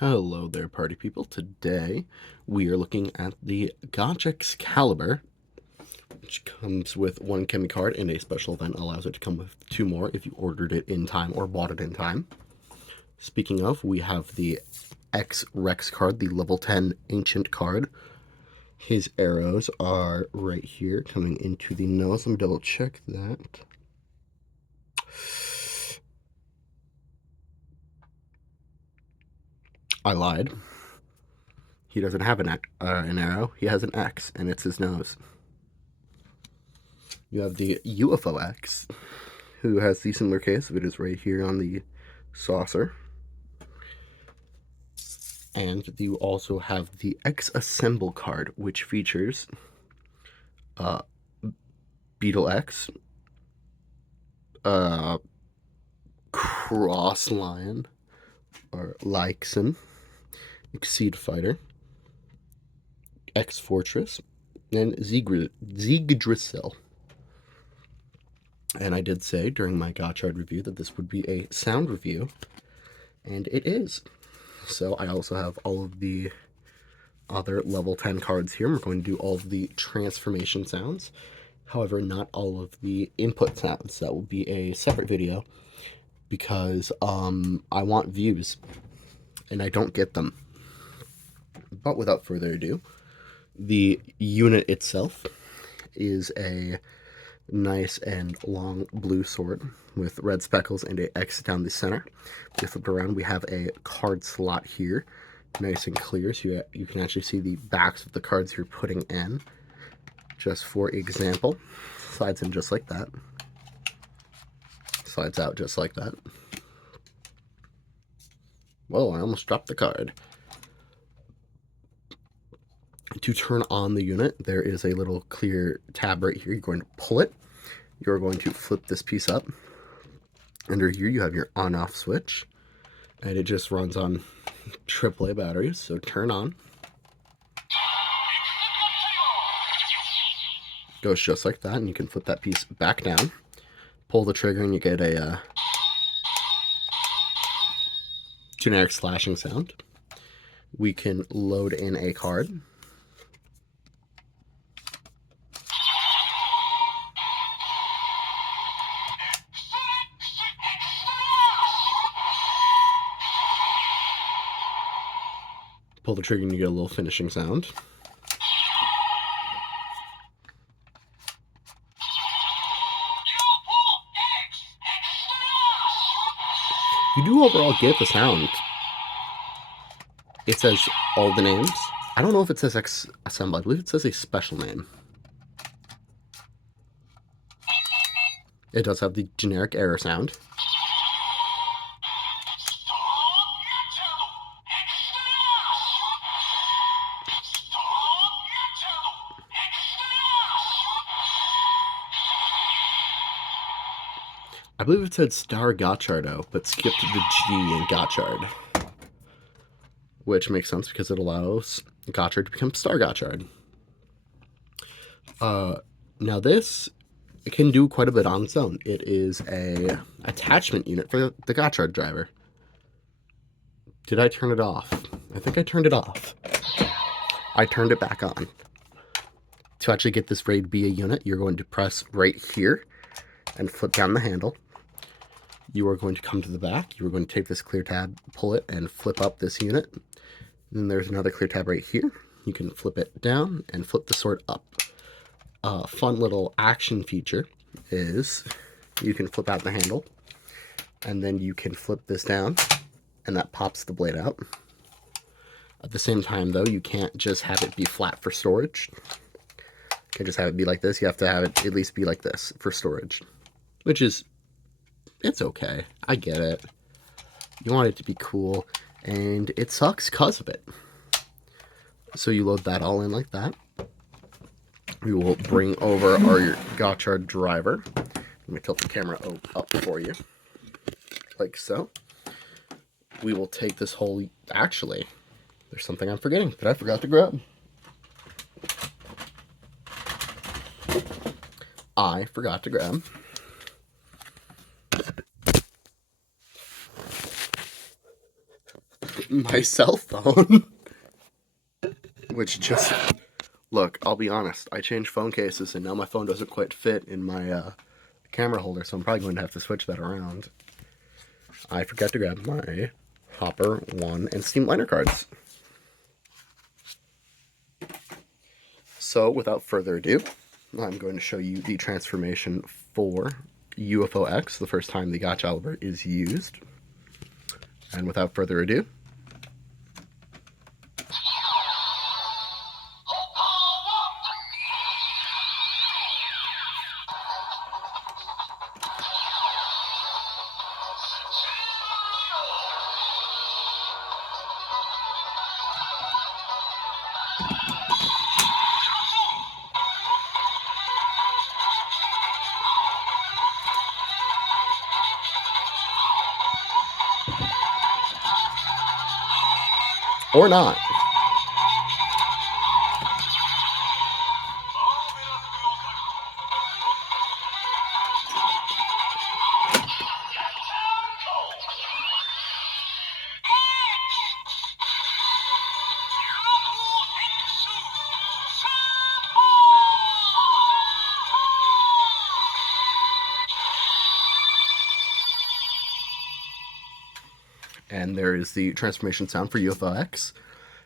Hello there, party people. Today we are looking at the Dx Gotchaliber, which comes with one Chemi card, and a special event allows it to come with two more if you ordered it in time or bought it in time. Speaking of, we have the X Rex card, the level 10 ancient card. His arrows are right here coming into the nose. Let me double check that. I lied. He doesn't have an arrow. He has an X, and it's his nose. You have the UFO X, who has the similar case. It is right here on the saucer. And you also have the X Assemble card, which features Beetle X, Cross Lion, or Lyxon, Exceed Fighter, X Fortress, and Yggdrasil. And I did say during my gotchard review that this would be a sound review, and it is. So I also have all of the other level 10 cards here. We're going to do all of the transformation sounds. However, not all of the input sounds. That will be a separate video because I want views and I don't get them. But without further ado, the unit itself is a nice and long blue sword with red speckles and a X down the center. If you flip it around, we have a card slot here, nice and clear, so you can actually see the backs of the cards you're putting in. Just for example, slides in just like that, slides out just like that. Whoa, I almost dropped the card. To turn on the unit, there is a little clear tab right here. You're going to pull it. You're going to flip this piece up. Under here, you have your on-off switch, and it just runs on AAA batteries, so turn on. Goes just like that, and you can flip that piece back down, pull the trigger, and you get a generic slashing sound. We can load in a card. Pull the trigger and you get a little finishing sound. You do overall get the sound. It says all the names. I don't know if it says X Assemble. I believe it says a special name. It does have the generic error sound. I believe it said Star Gotchardo, but skipped the G in Gotchard. Which makes sense because it allows Gotchard to become Star Gotchard. Now this, it can do quite a bit on its own. It is a attachment unit for the Gotchard driver. Did I turn it off? I think I turned it off. I turned it back on. To actually get this raid be a unit, you're going to press right here and flip down the handle. You are going to come to the back. You are going to take this clear tab, pull it, and flip up this unit. Then there's another clear tab right here. You can flip it down and flip the sword up. A fun little action feature is you can flip out the handle, and then you can flip this down, and that pops the blade out. At the same time, though, you can't just have it be flat for storage. You can't just have it be like this. You have to have it at least be like this for storage, which is, it's okay. I get it. You want it to be cool, and it sucks because of it. So you load that all in like that. We will bring over our gotchard driver. Let me tilt the camera up for you, like so. We will take this whole, actually, there's something I'm forgetting that I forgot to grab. I forgot to grab my cell phone, which just, look, I'll be honest, I changed phone cases and now my phone doesn't quite fit in my camera holder, so I'm probably going to have to switch that around. I forgot to grab my Hopper 1 and Steam liner cards. So without further ado, I'm going to show you the transformation for UFO X, the first time the Gotchaliber is used. And without further ado, or not. And there is the transformation sound for UFO X.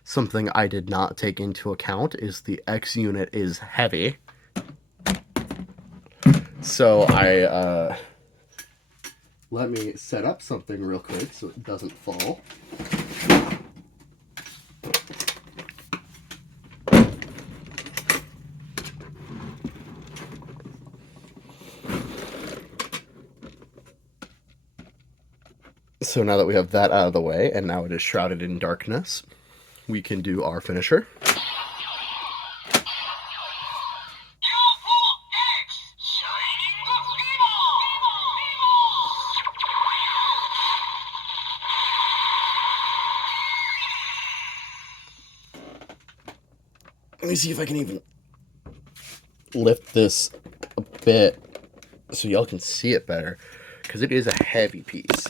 Something I did not take into account is the X unit is heavy. So let me set up something real quick so it doesn't fall. So now that we have that out of the way, and now it is shrouded in darkness, we can do our finisher. Let me see if I can even lift this a bit so y'all can see it better, because it is a heavy piece.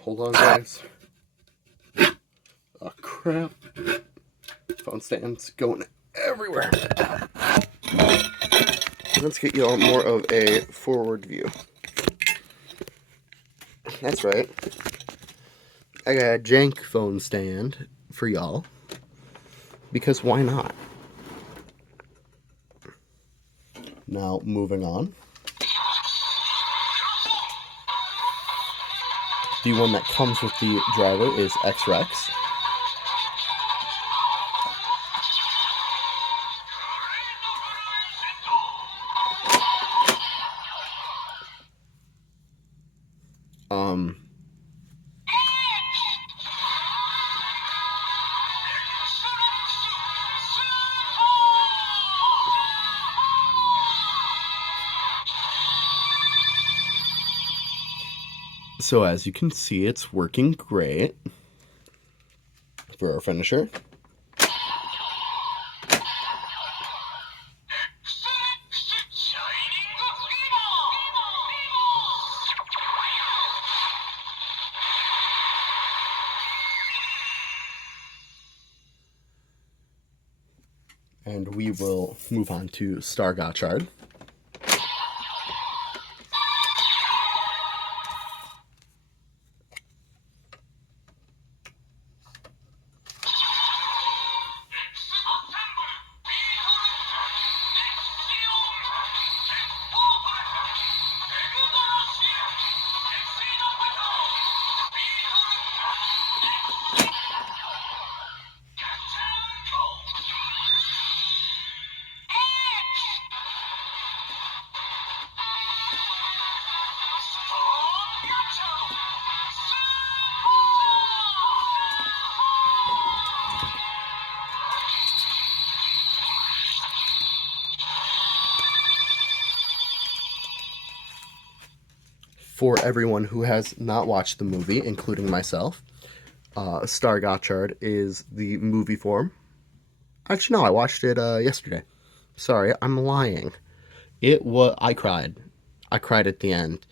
Hold on, guys. Oh, crap. Phone stand's going everywhere. Let's get y'all more of a forward view. That's right. I got a jank phone stand for y'all, because why not? Now, moving on. The one that comes with the driver is X-Rex. So as you can see, it's working great for our finisher. And we will move on to Star Gotchard. For everyone who has not watched the movie, including myself, Star Gotchard is the movie form. Actually, no, I watched it yesterday. Sorry, I'm lying. I cried. I cried at the end.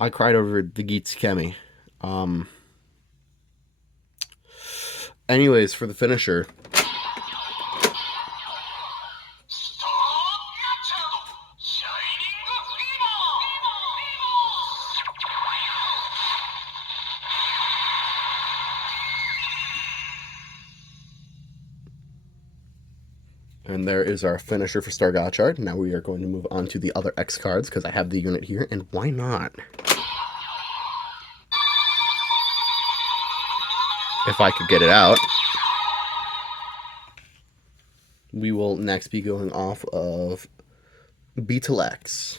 I cried over the Gotchaliber. Anyways, for the finisher. And there is our finisher for Star Gotchard. Now we are going to move on to the other X cards because I have the unit here, and why not? If I could get it out. We will next be going off of Beetle X.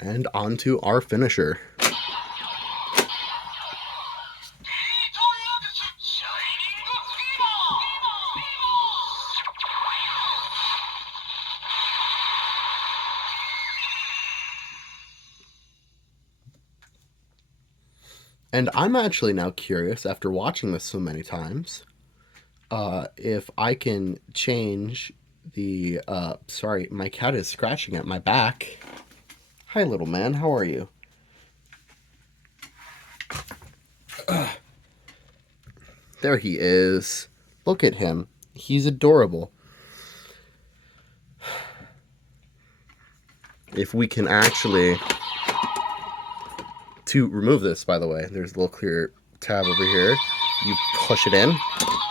And on to our finisher. And I'm actually now curious, after watching this so many times, if I can change the... sorry, my cat is scratching at my back. Hi, little man. How are you? There he is. Look at him. He's adorable. If we can actually... To remove this, by the way, there's a little clear tab over here. You push it in,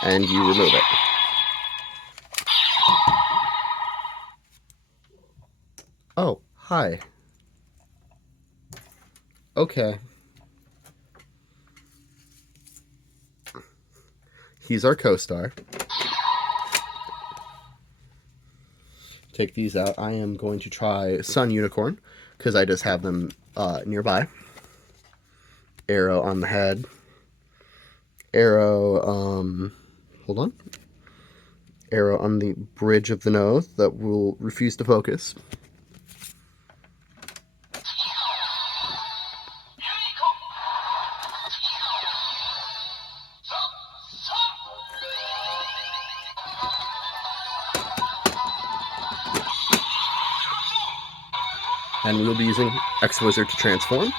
and you remove it. Oh, hi. Okay. He's our co-star. Take these out. I am going to try Sun Unicorn, because I just have them nearby. Arrow on the head. Arrow, hold on. Arrow on the bridge of the nose that will refuse to focus. And we'll be using X Wizard to transform.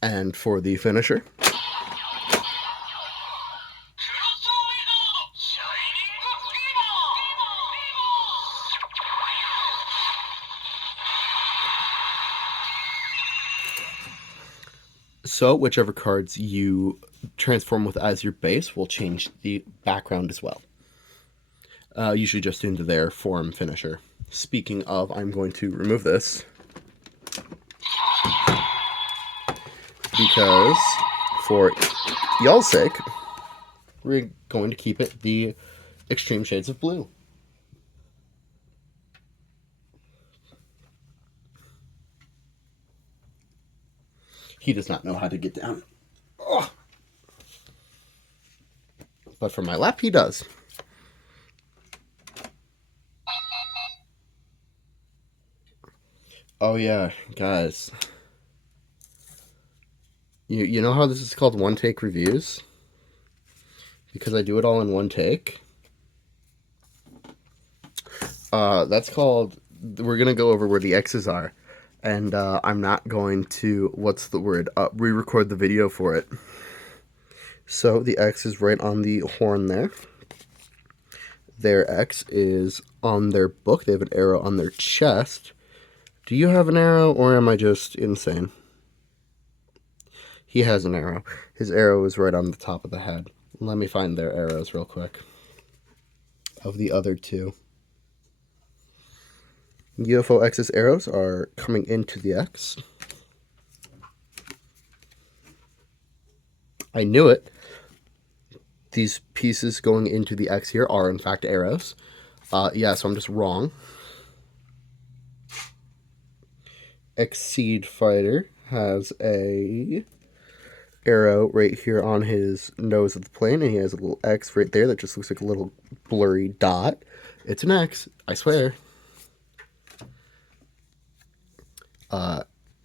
And for the finisher, so whichever cards you transform with as your base will change the background as well. Usually just into their form finisher. Speaking of, I'm going to remove this. Because, for y'all's sake, we're going to keep it the extreme shades of blue. He does not know how to get down. Ugh. But for my lap, he does. Oh yeah, guys. You know how this is called one-take reviews? Because I do it all in one take. That's called... We're going to go over where the X's are. And I'm not going to... What's the word? Re-record the video for it. So the X is right on the horn there. Their X is on their book. They have an arrow on their chest. Do you have an arrow, or am I just insane? He has an arrow. His arrow is right on the top of the head. Let me find their arrows real quick. Of the other two. UFO X's arrows are coming into the X. I knew it. These pieces going into the X here are in fact arrows. Yeah, so I'm just wrong. Exceed Fighter has a arrow right here on his nose of the plane, and he has a little X right there that just looks like a little blurry dot. It's an X, I swear.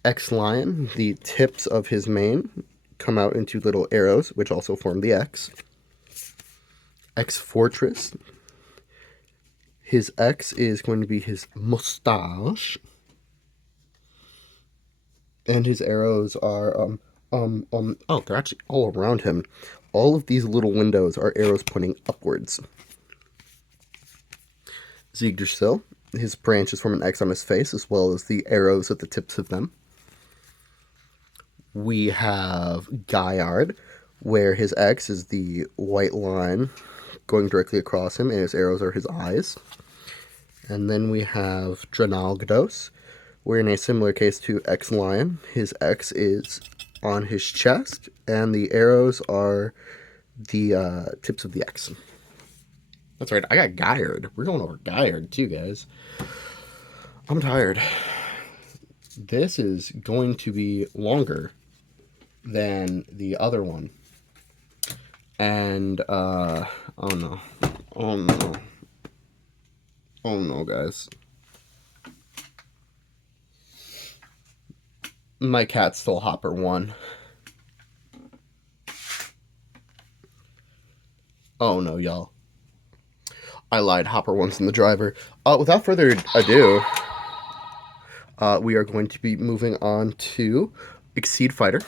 X Lion, the tips of his mane come out into little arrows, which also form the X. X Fortress, his X is going to be his mustache. And his arrows are, oh, they're actually all around him. All of these little windows are arrows pointing upwards. Yggdrasil, his branches form an X on his face, as well as the arrows at the tips of them. We have Gotchard, where his X is the white line going directly across him, and his arrows are his eyes. And then we have Dranalgdos, where in a similar case to X Lion, his X is on his chest, and the arrows are the tips of the X. That's right, I got Gotchard. We're going over Gotchard too, guys. I'm tired. This is going to be longer than the other one. And, oh no. Oh no. Oh no, guys. My cat stole Hopper 1. Oh no, y'all. I lied. Hopper 1's in the driver. Without further ado, we are going to be moving on to Exceed Fighter.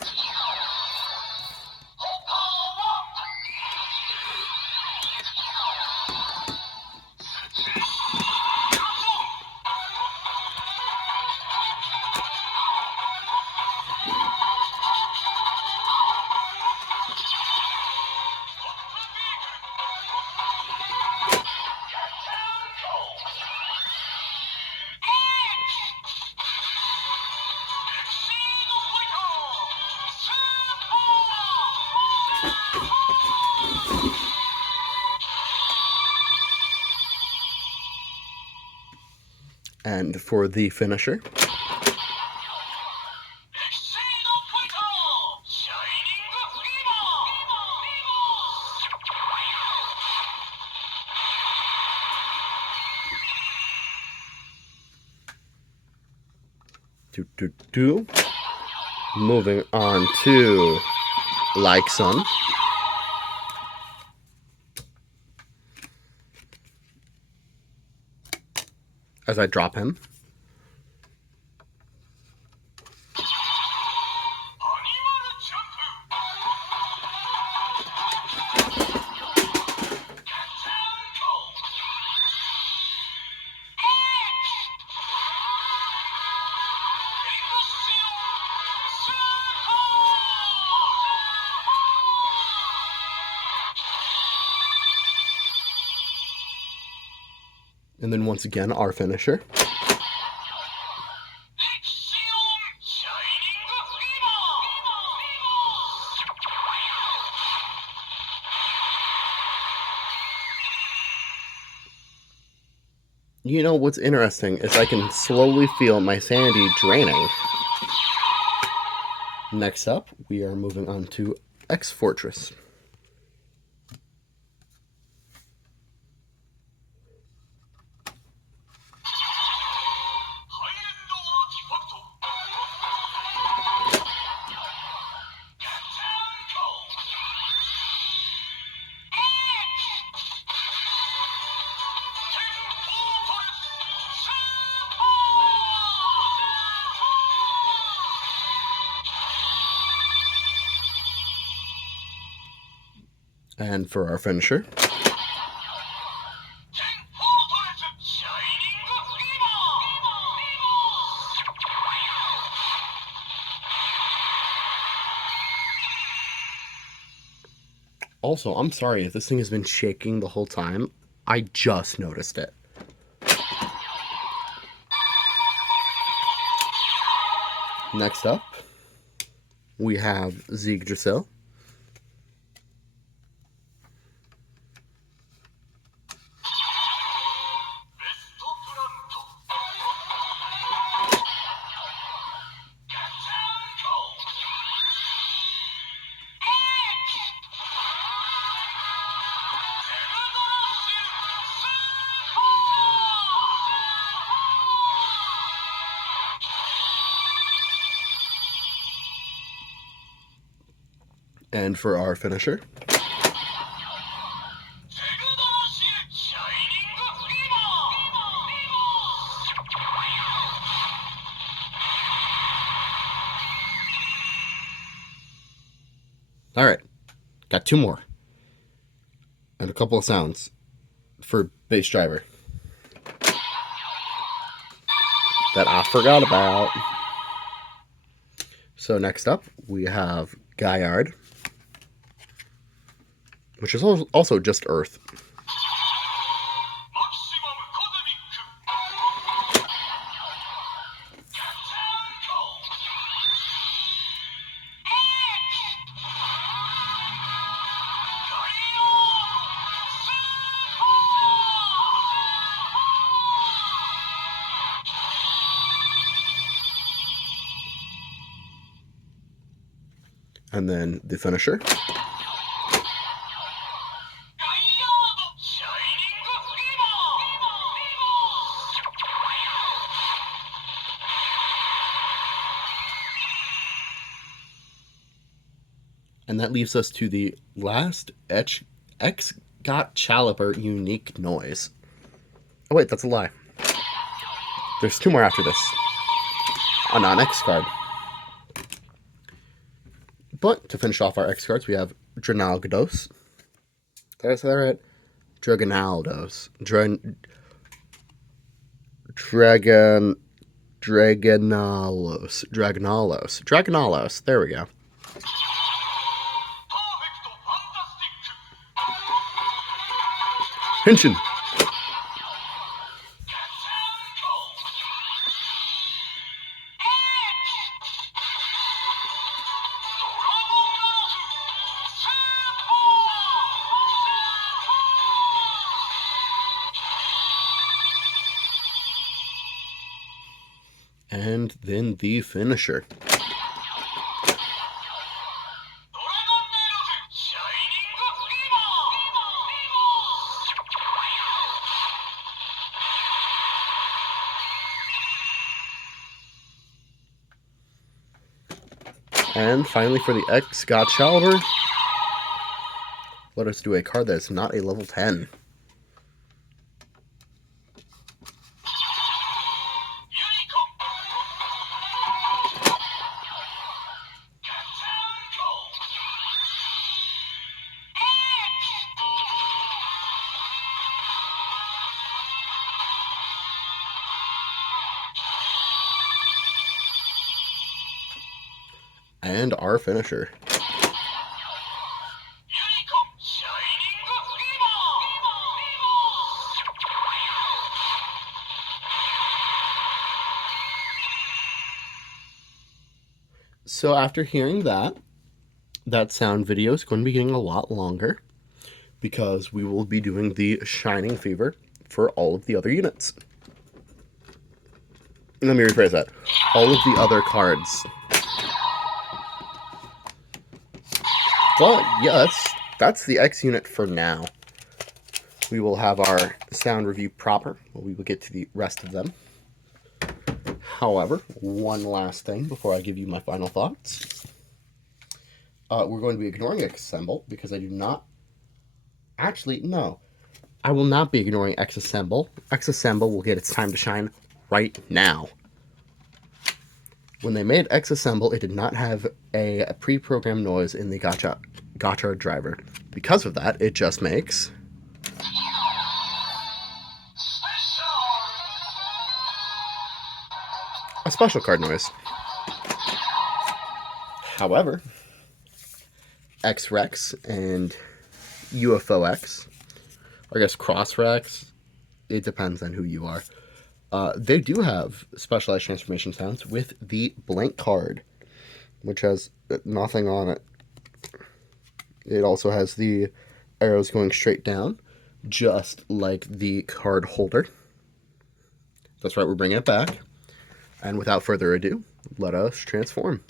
And for the finisher, moving on to Like Sun. As I drop him. And then once again, our finisher. You know, what's interesting is I can slowly feel my sanity draining. Next up, we are moving on to X Fortress. And for our finisher, Also, I'm sorry if this thing has been shaking the whole time. I just noticed it. Next up, we have Dx Gotchaliber. And for our finisher, all right, got two more and a couple of sounds for bass driver that I forgot about. So next up, we have gotchard, which is also just earth. And then the finisher. And that leaves us to the last Dx Gotchaliber unique noise. Oh wait, that's a lie. There's two more after this. A non-X card. But to finish off our X cards, we have Dragonaldos. Did I say that right? Dragonaldos. Dragonalos. There we go. Henshin. And then the finisher. And finally for the Dx Gotchaliber, let us do a card that is not a level 10. And our finisher. So after hearing that sound video is going to be getting a lot longer because we will be doing the Shining Fever for all of the other units. Let me rephrase that. All of the other cards. But yes, that's the X unit for now. We will have our sound review proper when we will get to the rest of them. However, one last thing before I give you my final thoughts. We're going to be ignoring X-Assemble because I do not... Actually, no. I will not be ignoring X-Assemble. X-Assemble will get its time to shine right now. When they made X-Assemble, it did not have a pre-programmed noise in the gotchard driver. Because of that, it just makes... a special card noise. However, X-Rex and UFOX. I guess Crossrex. It depends on who you are. They do have specialized transformation sounds with the blank card, which has nothing on it. It also has the arrows going straight down, just like the card holder. That's right, we're bringing it back. And without further ado, let us transform.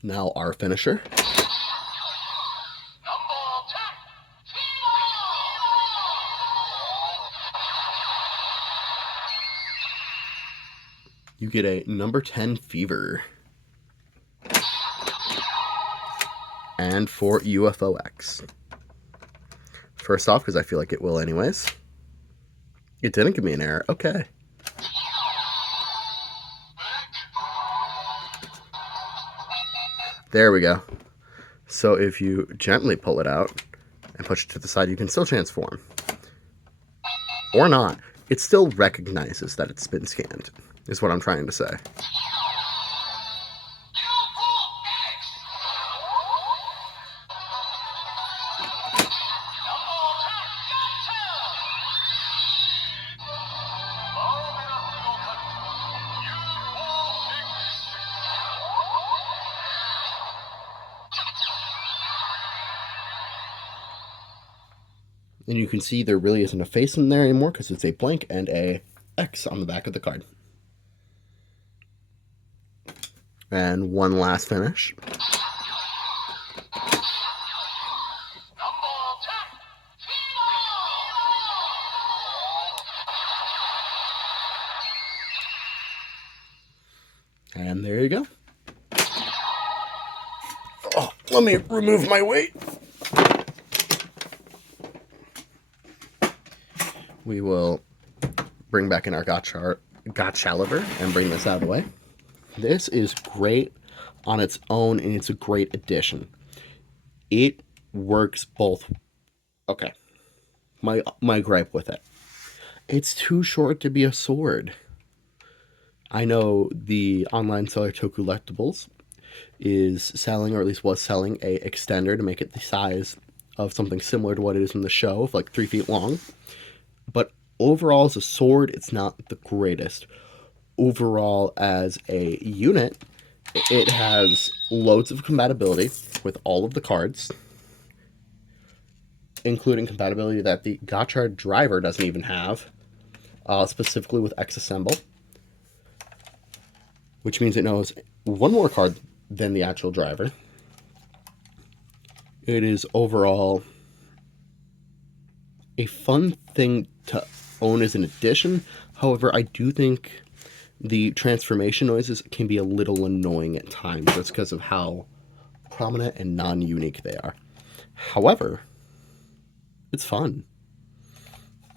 Now our finisher. You get a number 10 fever. And for UFOX. First off, because I feel like it will anyways. It didn't give me an error. Okay. There we go. So if you gently pull it out and push it to the side, you can still transform. Or not. It still recognizes that it's been scanned, is what I'm trying to say. And you can see there really isn't a face in there anymore because it's a blank and a X on the back of the card. And one last finish. And there you go. Oh, let me remove my weight. We will bring back in our Gotchaliber and bring this out of the way. This is great on its own, and it's a great addition. It works both. Okay, my gripe with it. It's too short to be a sword. I know the online seller Toku Collectibles is selling, or at least was selling, a extender to make it the size of something similar to what it is in the show, of like 3 feet long. But overall, as a sword, it's not the greatest. Overall, as a unit, it has loads of compatibility with all of the cards, including compatibility that the gotchard driver doesn't even have, specifically with X-Assemble, which means it knows one more card than the actual driver. It is overall a fun thing to own as an addition. However, I do think the transformation noises can be a little annoying at times. That's because of how prominent and non-unique they are. However, it's fun.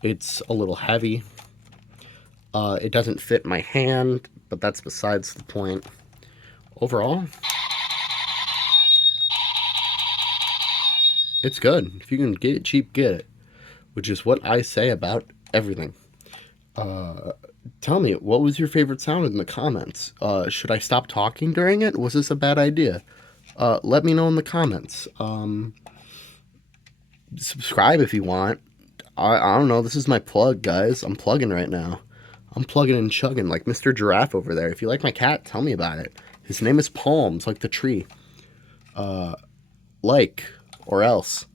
It's a little heavy. It doesn't fit my hand, but that's besides the point. Overall, it's good. If you can get it cheap, get it. Which is what I say about everything. Tell me, what was your favorite sound in the comments? Should I stop talking during it? Was this a bad idea? Let me know in the comments. Subscribe if you want. I don't know. This is my plug, guys. I'm plugging right now. I'm plugging and chugging like Mr. Giraffe over there. If you like my cat, tell me about it. His name is Palms, like the tree. Like, or else.